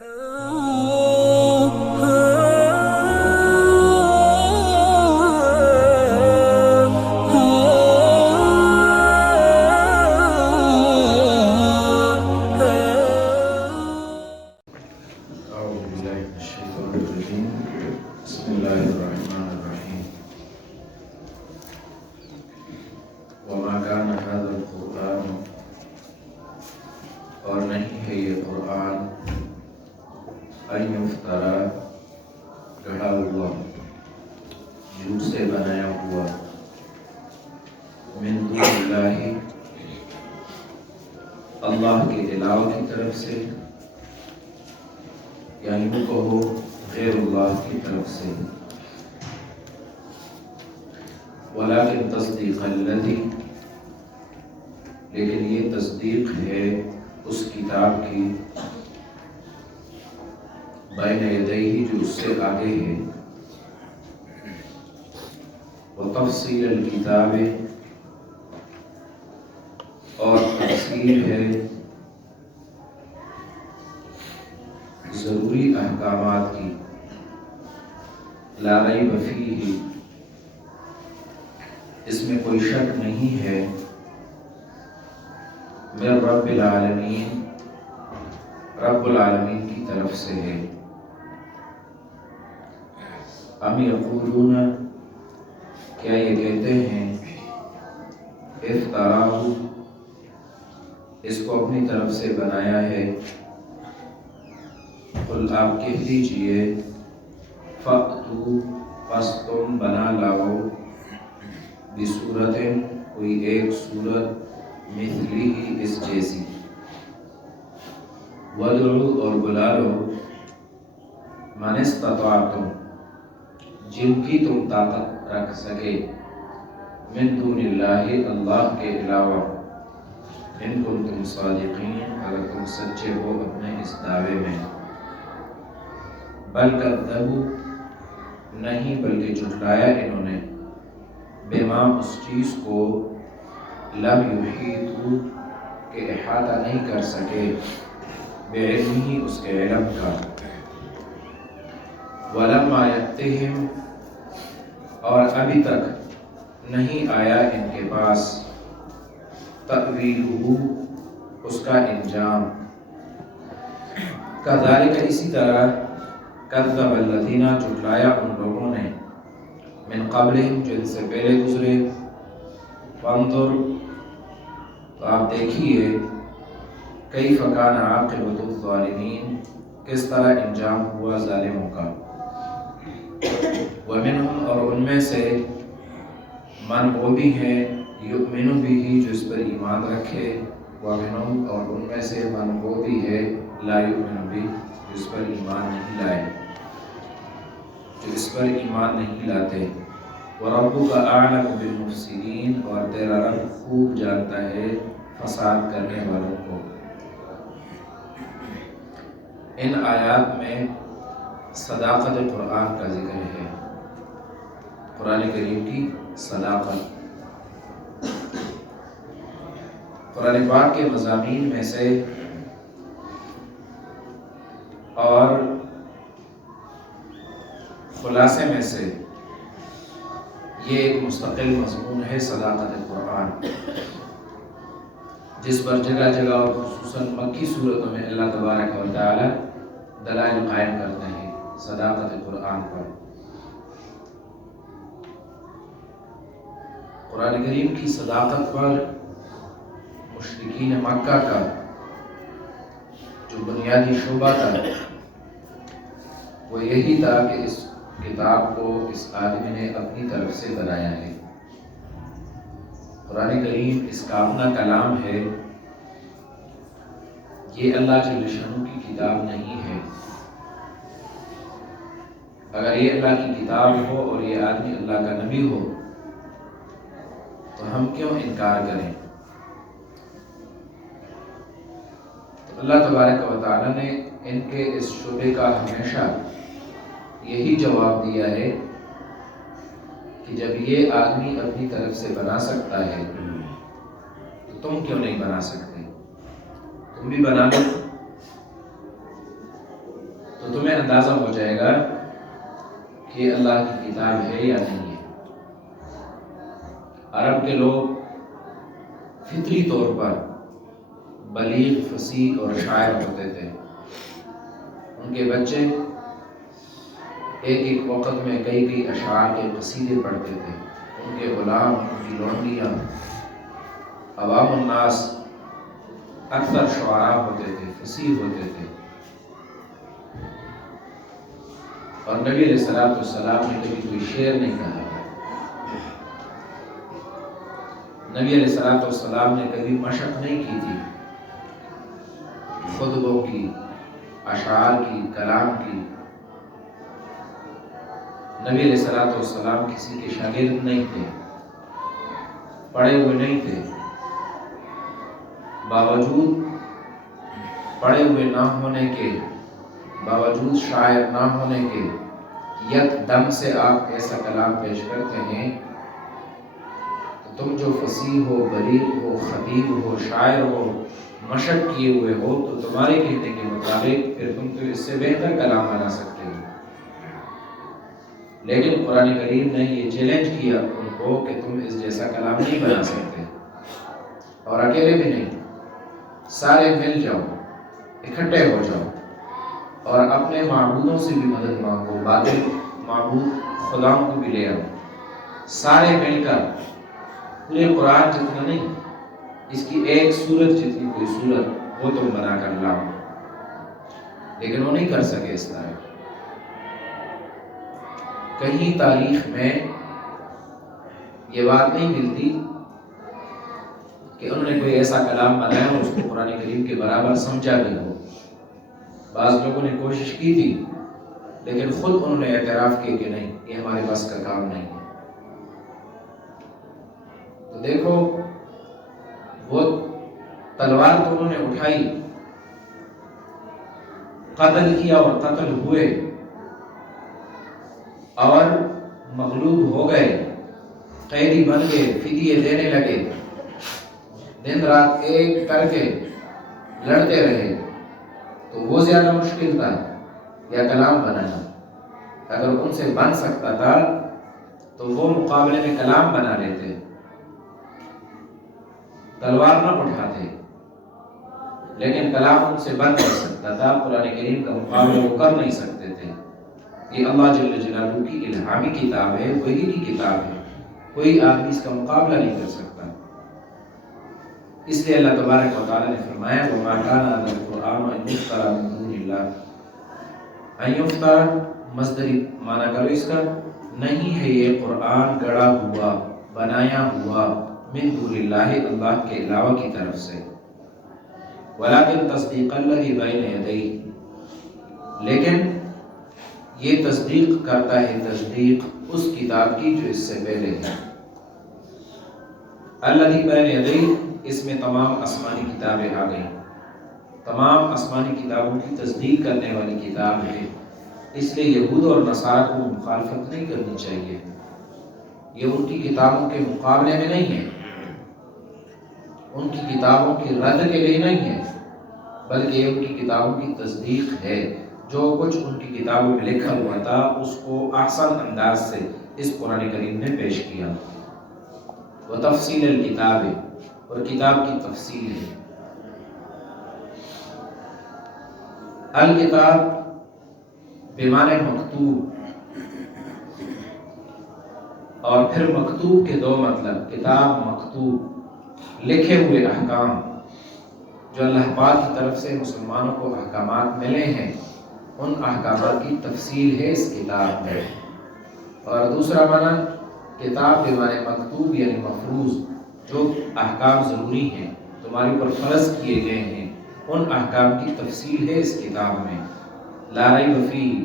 بسم الله الرحمن الرحيم وما كان هذا القرآن اور نہیں ہے یہ قرآن ان یفترا گڑھا ہوا جھوٹ سے بنایا ہوا من دون اللہ اللہ کے علاوہ کی طرف سے، یعنی وہ کہو غیر اللہ کی طرف سے، ولیکن تصدیق الذی، لیکن یہ تصدیق ہے اس کتاب کی، بین یدیہ جو اس سے آگے ہے، وتفصیل الکتاب، اور تفصیل ہے ضروری احکامات کی، لا ریب فیہ، اس میں کوئی شک نہیں ہے، من رب العالمین، رب العالمین کی طرف سے ہے۔ ام یقولون، کیا یہ کہتے ہیں، افتراہ، اس کو اپنی طرف سے بنایا ہے، قل آپ کہہ دیجئے، فأتوا، پس تم بنا لاؤ، بصورت، کوئی ایک صورت، مثلی ہی، اس جیسی، وادعوا، اور بلا لو، من استطعتم، جن کی تم طاقت رکھ سکے، من دون اللہ، اللہ کے علاوہ، ان کنتم صادقین، اگر تم سچے ہو اپنے اس دعوے میں، بل کذبوا، نہیں بلکہ جھٹلایا انہوں نے، بما، اس چیز کو، لم یحیطوا، کہ احاطہ نہیں کر سکے، بعلمہ، اس کے علم کا، ولما یأتہم، اور ابھی تک نہیں آیا ان کے پاس، تأویلہ، اس کا انجام، کذالک، اسی طرح، کذب الذین، جھٹلایا ان لوگوں نے، من قبلہم، جو ان سے پہلے گزرے، فانظر، تو آپ دیکھیے، کیف کان عاقبۃ الظالمین، کس طرح انجام ہوا ظالموں کا، ومنہم، اور ان میں سے، من، وہ بھی ہیں، یؤمن بہ، جو اس پر ایمان رکھے، ومنہم، اور ان میں سے، من، وہ بھی ہے، لا یؤمن بہ، جو اس پر ایمان نہیں لائے، جو اس پر ایمان نہیں لاتے، وَرَبُّكَ أَعْلَمُ بِالْمُفْسِدِينَ، اور تیرا رب خوب جانتا ہے فساد کرنے والوں کو۔ ان آیات میں صداقت قرآن کا ذکر ہے، قرآن کریم کی صداقت۔ قرآن پاک کے مضامین میں سے اور خلاصے میں سے یہ ایک مستقل مضمون ہے، صداقت قرآن، جس پر جگہ جگہ اور خصوصاً مکی صورتوں میں اللہ تبارک و تعالی دلائل قائم کرتے ہیں صداقت قرآن پر۔ قرآن کریم کی صداقت پر مشرکین مکہ کا جو بنیادی شعبہ تھا وہ یہی تھا کہ اس کتاب کو اس آدمی نے اپنی طرف سے بنایا ہے۔ قرآن کریم اس کا اپنا کلام ہے، یہ اللہ جل شانہ کی کتاب نہیں ہے۔ اگر یہ اللہ کی کتاب ہو اور یہ آدمی اللہ کا نبی ہو تو ہم کیوں انکار کریں؟ تو اللہ تبارک و تعالی نے ان کے اس شعبے کا ہمیشہ یہی جواب دیا ہے کہ جب یہ آدمی اپنی طرف سے بنا سکتا ہے تو تم کیوں نہیں بنا سکتے؟ تم بھی بنا لو۔ تو تمہیں اندازہ ہو جائے گا کہ اللہ کی کتاب ہے یا نہیں ہے۔ عرب کے لوگ فطری طور پر بلیغ، فصیح اور شاعر ہوتے تھے۔ ان کے بچے ایک ایک وقت میں کئی کئی اشعار کے قصیدے پڑھتے تھے۔ ان کے غلام، ان کی لونڈیاں، عوام الناس اکثر شعراء ہوتے تھے، فصیح ہوتے تھے۔ اور نبی علیہ السلام نے کبھی کوئی شعر نہیں کہا۔ نبی علیہ السلام نے کبھی مشق نہیں کی تھی خطبوں کی، اشعار کی، کلام کی۔ نبی علیہ السلام کسی کے شاگرد نہیں تھے، پڑھے ہوئے نہیں تھے۔ باوجود پڑھے ہوئے نہ ہونے کے، باوجود شاعر نہ ہونے کے، یک دم سے آپ ایسا کلام پیش کرتے ہیں تو تم جو فصیح ہو، بلیغ ہو، خطیب ہو، شاعر ہو، مشق کیے ہوئے ہو، تو تمہارے کہنے کے مطابق پھر تم تو اس سے بہتر کلام بنا سکتے ہو۔ لیکن قرآن کریم نے یہ چیلنج کیا ان کو کہ تم اس جیسا کلام نہیں بنا سکتے، اور اکیلے بھی نہیں، سارے مل جاؤ، اکٹھے ہو جاؤ اور اپنے معبودوں سے بھی مدد مانگو، باطل معبود خداؤں کو بھی لے آؤ، سارے مل کر پورے قرآن جتنا نہیں، اس کی ایک سورت جتنی کوئی سورت وہ تم بنا کر لاؤ۔ لیکن وہ نہیں کر سکے اس طرح۔ کہیں تاریخ میں یہ بات نہیں ملتی کہ انہوں نے کوئی ایسا کلام بنایا اور اس کو قرآن کریم کے برابر سمجھا بھی ہو۔ بعض لوگوں نے کوشش کی تھی، لیکن خود انہوں نے اعتراف کیا کہ نہیں، یہ ہمارے پاس کا کام نہیں ہے۔ تو دیکھو، وہ تلوار تو انہوں نے اٹھائی، قتل کیا اور قتل ہوئے اور مغلوب ہو گئے، قیدی بن گئے، فدیے دینے لگے، دن رات ایک کر کے لڑتے رہے۔ تو وہ زیادہ مشکل تھا یا کلام بنانا؟ اگر ان سے بن سکتا تھا تو وہ مقابلے میں کلام بنا لیتے، تلوار نہ اٹھاتے۔ لیکن کلام ان سے بن نہیں سکتا تھا، قرآن کریم کا مقابلہ وہ کر نہیں سکتے تھے۔ یہ اللہ جل جلالہ کی الہامی کتاب ہے، وحی کی کتاب ہے، کوئی آدمی اس کا مقابلہ نہیں کر سکتا۔ اس لیے اللہ تبارک و تعالی نے فرمایا وَمَا كَانَ هَذَا الْقُرْآنُ أَن يُفْتَرَى مِن دُونِ اللَّهِ۔ ان یفترى مصدری معنی کرو اس کا، نہیں ہے یہ قرآن گڑا ہوا، بنایا ہوا، من دون اللہ، اللہ کے علاوہ کی طرف سے، ولیکن تصدیق الذی بین یدیہ، لیکن یہ تصدیق کرتا ہے، تصدیق اس کتاب کی جو اس سے پہلے ہے۔ الذی بین یدیہ، اس میں تمام آسمانی کتابیں آ گئیں، تمام آسمانی کتابوں کی تصدیق کرنے والی کتاب ہے۔ اس لیے یہود اور نصارہ کو مخالفت نہیں کرنی چاہیے، یہ ان کی کتابوں کے مقابلے میں نہیں ہے، ان کی کتابوں کی رد کے لیے نہیں ہے، بلکہ یہ ان کی کتابوں کی تصدیق ہے۔ جو کچھ ان کی کتابوں میں لکھا ہوا تھا اس کو احسن انداز سے اس قرآن کریم نے پیش کیا۔ وتفصیل الکتاب، اور کتاب کی تفصیل ہے۔ الکتاب بمعنی مکتوب، اور پھر مکتوب کے دو مطلب، کتاب مکتوب، لکھے ہوئے احکام جو اللہ پاک کی طرف سے مسلمانوں کو احکامات ملے ہیں، ان احکامات کی تفصیل ہے اس کتاب میں۔ اور دوسرا معنی کتاب بمعنی مکتوب یعنی مفروض، جو احکام ضروری ہیں، تمہارے اوپر فرض کیے گئے ہیں، ان احکام کی تفصیل ہے اس کتاب میں۔ لا ریب فیہ،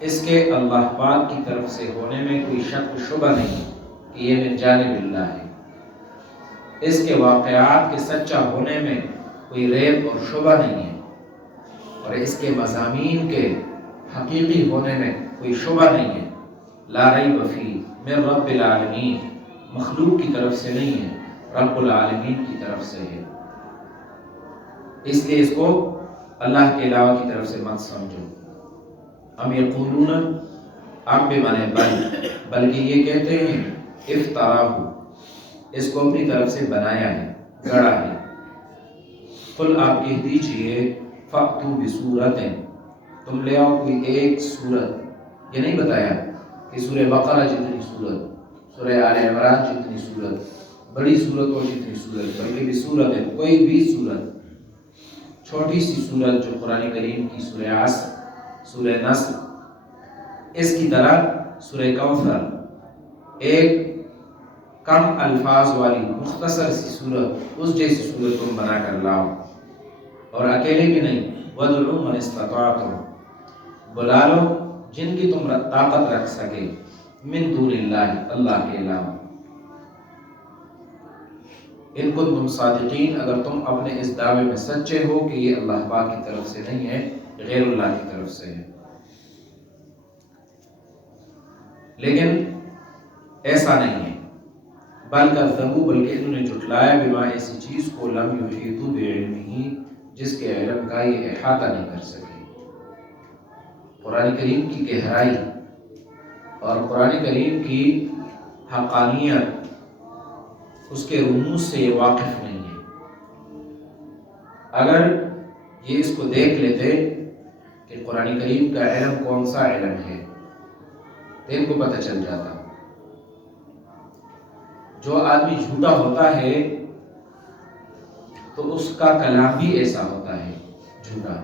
اس کے اللہ پاک کی طرف سے ہونے میں کوئی شک و شبہ نہیں کہ یہ من جانب اللہ ہے، اس کے واقعات کے سچا ہونے میں کوئی ریب اور شبہ نہیں ہے، اور اس کے مضامین کے حقیقی ہونے میں کوئی شبہ نہیں ہے۔ لا ریب فیہ من رب العالمین، مخلوق کی طرف سے نہیں ہے، رب العالمین کی طرف سے ہے، اس لیے اس کو اللہ کے علاوہ کی طرف سے مت سمجھو۔ ام یقولون، ام بے معنی بلکہ یہ کہتے ہیں افتراہ، اس کو اپنی طرف سے بنایا ہے، گڑا ہے۔ قل آپ کہہ دیجئے فَأْتُوا بِسُورَةٍ، تم لے آؤ کوئی ایک سورت، یہ نہیں بتایا کہ سورہ بقرہ جتنی سورت، سورہ آل عمران جتنی سورت، بڑی سورت اور جتنی سورت، بلکہ بسورت ہے، کوئی بھی سورت، چھوٹی سی سورت جو قرآن کریم کی سورہ عصر، سورہ نصر، اس کی طرح سورہ کوثر، ایک کم الفاظ والی مختصر سی صورت، اس جیسی صورت تم بنا کر لاؤ، اور اکیلے بھی نہیں، وَادْعُوا مَنِ اسْتَطَعْتُمْ، بلا لو جن کی تم طاقت رکھ سکے، من دون اللہ، اللہ کے علاوہ، ان کنتم صادقین، اگر تم اپنے اس دعوے میں سچے ہو کہ یہ اللہ پاک کی طرف سے نہیں ہے، غیر اللہ کی طرف سے ہے۔ لیکن ایسا نہیں ہے، بلکہ انہوں نے جھٹلایا بما، ایسی چیز کو لم یحیطوا بعلمہ، جس کے علم کا یہ احاطہ نہیں کر سکے۔ قرآن کریم کی گہرائی اور قرآن کریم کی حقانیت، اس کے رموز سے یہ واقف نہیں ہے۔ اگر یہ اس کو دیکھ لیتے کہ قرآن کریم کا علم کون سا علم ہے تو ان کو پتہ چل جاتا۔ جو آدمی جھوٹا ہوتا ہے تو اس کا کلام بھی ایسا ہوتا ہے جھوٹا،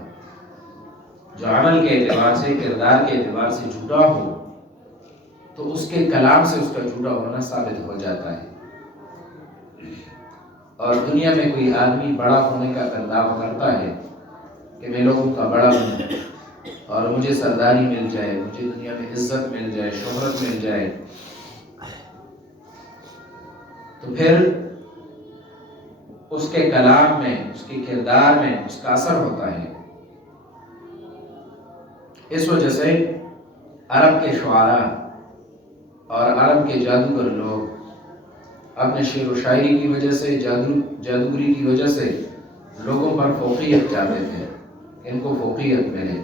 جو عمل کے اعتبار سے، کردار کے اعتبار سے جھوٹا ہو تو اس کے کلام سے اس کا جھوٹا ہونا ثابت ہو جاتا ہے۔ اور دنیا میں کوئی آدمی بڑا ہونے کا دعویٰ کرتا ہے کہ میں لوگوں کا بڑا ہوں اور مجھے سرداری مل جائے، مجھے دنیا میں عزت مل جائے، شہرت مل جائے، تو پھر اس کے کلام میں، اس کے کردار میں اس کا اثر ہوتا ہے۔ اس وجہ سے عرب کے شعراء اور عرب کے جادوگر لوگ اپنے شعر و شاعری کی وجہ سے، جادوگری کی وجہ سے لوگوں پر فوقیت چاہتے تھے، ان کو فوقیت ملے،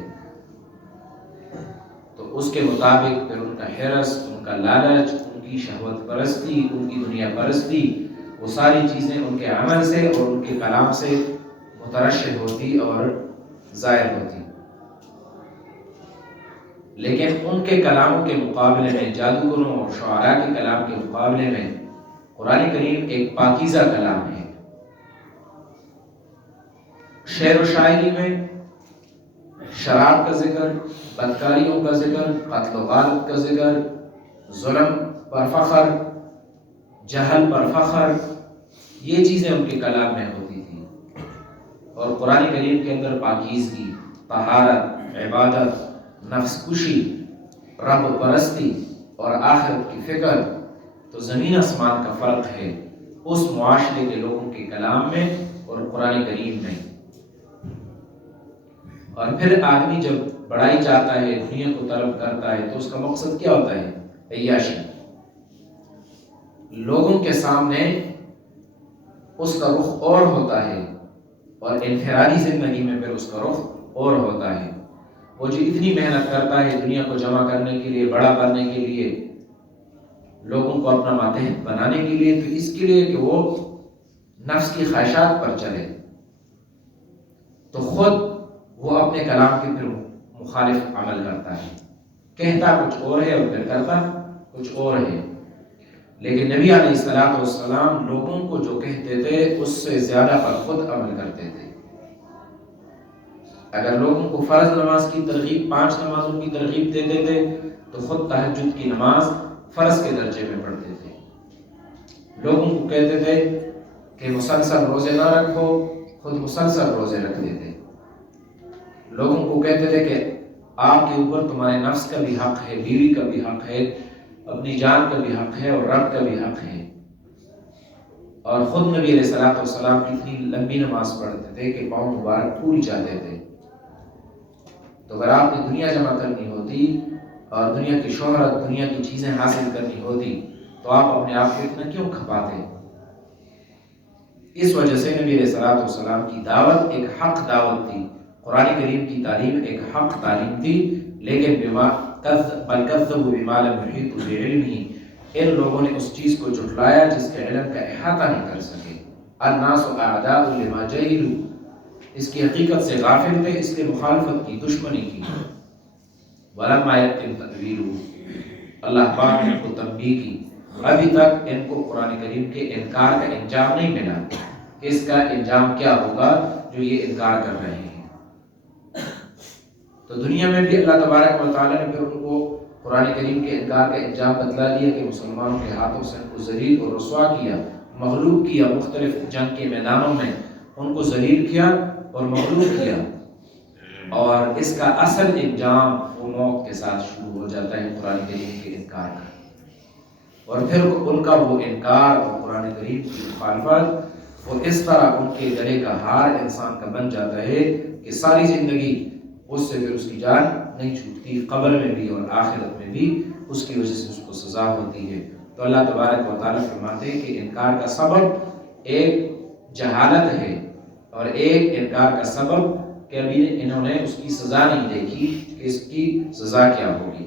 تو اس کے مطابق پھر ان کا حرص، ان کا لالچ، ان کی شہوت پرستی، ان کی دنیا پرستی، وہ ساری چیزیں ان کے عمل سے اور ان کے کلام سے مترشح ہوتی اور ظاہر ہوتی۔ لیکن ان کے کلاموں کے مقابلے میں، جادوگروں اور شعراء کے کلام کے مقابلے میں، قرآن کریم ایک پاکیزہ کلام ہے۔ شعر و شاعری میں شراب کا ذکر، بدکاریوں کا ذکر، قتل و غارت کا ذکر، ظلم پر فخر، جہل پر فخر، یہ چیزیں ان کے کلام میں ہوتی تھیں۔ اور قرآن کریم کے اندر پاکیزگی، طہارت، عبادت، نفس کشی، رب پرستی اور آخرت کی فکر، تو زمین آسمان کا فرق ہے اس معاشرے کے لوگوں کے کلام میں اور قرآن کریم میں۔ اور پھر آدمی جب بڑائی چاہتا ہے، دنیا کو طلب کرتا ہے، تو اس کا مقصد کیا ہوتا ہے؟ عیاشی۔ لوگوں کے سامنے اس کا رخ اور ہوتا ہے، اور انفرادی زندگی میں پھر اس کا رخ اور ہوتا ہے۔ وہ جو اتنی محنت کرتا ہے دنیا کو جمع کرنے کے لیے، بڑا کرنے کے لیے، لوگوں کو اپنا ماتحت بنانے کے لیے، تو اس کے لیے کہ وہ نفس کی خواہشات پر چلے، تو خود وہ اپنے کلام کے پھر مخالف عمل کرتا ہے، کہتا کچھ اور ہے اور پھر کرتا کچھ اور ہے۔ لیکن نبی علیہ السلام لوگوں کو جو کہتے تھے اس سے زیادہ پر خود عمل کرتے تھے۔ اگر لوگوں کو فرض نماز کی ترغیب، 5 نمازوں کی ترغیب دیتے تھے، تو خود تہجد کی نماز فرض کے درجے میں پڑھتے تھے۔ لوگوں کو کہتے تھے کہ مسلسل روزے نہ رکھو، خود مسلسل روزے رکھتے تھے۔ لوگوں کو کہتے تھے کہ آپ کے اوپر تمہارے نفس کا بھی حق ہے، بیوی کا بھی حق ہے، اپنی جان کا بھی حق ہے اور رب کا بھی حق ہے، اور خود نبی علیہ السلام اتنی لمبی نماز پڑھتے تھے کہ پاؤں مبارک پھول جاتے تھے۔ تو اگر آپ نے دنیا جمع کرنی ہوتی اور دنیا کی شہرت، دنیا کی چیزیں حاصل کرنی ہوتی، تو آپ اپنے آپ کو اتنا کیوں کھپاتے؟ اس وجہ سے نبی علیہ السلام کی دعوت ایک حق دعوت تھی، قرآن کریم کی تعلیم ایک حق تعلیم تھی، لیکن بل کذبوا بما لم یحیطوا بعلمہ، ان لوگوں نے اس چیز کو جھٹلایا جس کے علم کا احاطہ نہیں کر سکے۔ الناس اعداء لما جہلوا، اس کی حقیقت سے غافل تھے، اس لیے مخالفت کی، دشمنی کی۔ ولما یتم تأویلہ، اللہ پاک نے ان کو تنبیہ کی، ابھی تک ان کو قرآن کریم کے انکار کا انجام نہیں ملا، اس کا انجام کیا ہوگا جو یہ انکار کر رہے ہیں۔ تو دنیا میں بھی اللہ تبارک و تعالیٰ نے پھر ان کو قرآن کریم کے انکار کا انجام بتلا دیا کہ مسلمانوں کے ہاتھوں سے ان کو ذلیل اور رسوا کیا، مغلوب کیا، مختلف جنگ کے میدانوں میں ان کو ذلیل کیا اور مغلوب کیا، اور اس کا اصل انجام وہ موت کے ساتھ شروع ہو جاتا ہے قرآن کریم کے انکار کا۔ اور پھر ان کا وہ انکار اور قرآن کریم کی مخالفت وہ اس طرح ان کے گلے کا ہار انسان کا بن جاتا ہے کہ ساری زندگی اس سے پھر اس کی جان نہیں چھوٹتی، قبر میں بھی اور آخرت میں بھی اس کی وجہ سے اس کو سزا ہوتی ہے۔ تو اللہ تبارک و تعالیٰ فرماتے ہیں کہ انکار کا سبب ایک جہالت ہے، اور ایک انکار کا سبب کہ ابھی انہوں نے اس کی سزا نہیں دیکھی کہ اس کی سزا کیا ہوگی۔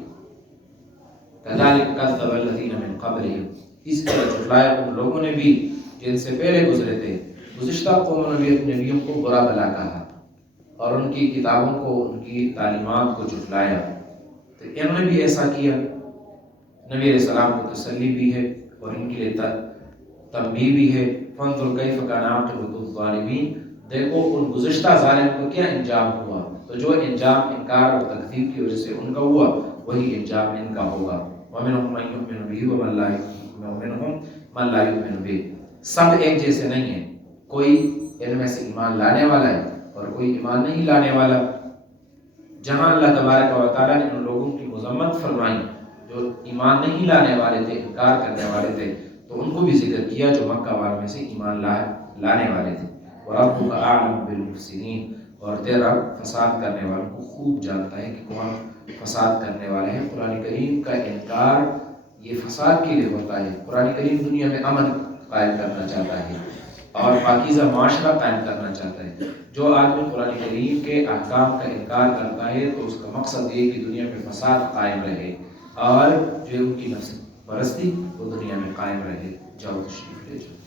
كَذَلِكَ كَذَّبَ الَّذِينَ مِن قَبْلِهِمْ، اس طرح جھٹلایا ان لوگوں نے بھی جن سے پہلے گزرے تھے۔ گزشتہ قوموں نے بھی اپنے نبیوں کو برا بھلا کہا اور ان کی کتابوں کو، ان کی تعلیمات کو جھٹلایا، تو انہوں نے بھی ایسا کیا۔ نبی علیہ السلام کو تسلی بھی ہے اور ان کے لیے تنبیہ بھی ہے۔ فَانظُرْ كَيْفَ كَانَ عَاقِبَةُ الظَّالِمِينَ، دیکھو ان گزشتہ ظالم کو کیا انجام ہوا، تو جو انجام انکار اور تکذیب کی وجہ سے ان کا ہوا وہی انجام ان کا ہوگا۔ وَمِنْهُمْ مَنْ يُؤْمِنُ بِهِ وَمِنْهُمْ مَنْ لَا يُؤْمِنُ بِهِ، سب ایک جیسے نہیں ہیں، کوئی ان میں سے ایمان لانے والا ہے اور کوئی ایمان نہیں لانے والا۔ جہاں اللہ تبارک و تعالیٰ نے ان لوگوں کی مذمت فرمائی جو ایمان نہیں لانے والے تھے، انکار کرنے والے تھے، تو ان کو بھی ذکر کیا جو مکہ والوں میں سے ایمان لانے والے تھے۔ وَرَبُّكَ أَعْلَمُ بِالْمُفْسِدِينَ، اور تیرا فساد کرنے والوں کو خوب جانتا ہے کہ کون فساد کرنے والے ہیں۔ قرآن کریم کا انکار یہ فساد کے لیے ہوتا ہے۔ قرآن کریم دنیا میں امن قائم کرنا چاہتا ہے اور پاکیزہ معاشرہ قائم کرنا چاہتا ہے۔ جو آدمی قرآن کریم کے احکام کا انکار کرتا ہے تو اس کا مقصد یہ کہ دنیا میں فساد قائم رہے، اور جو ان کی نفس پرستی وہ دنیا میں قائم رہے۔ جاؤ تشریف لے جاؤ۔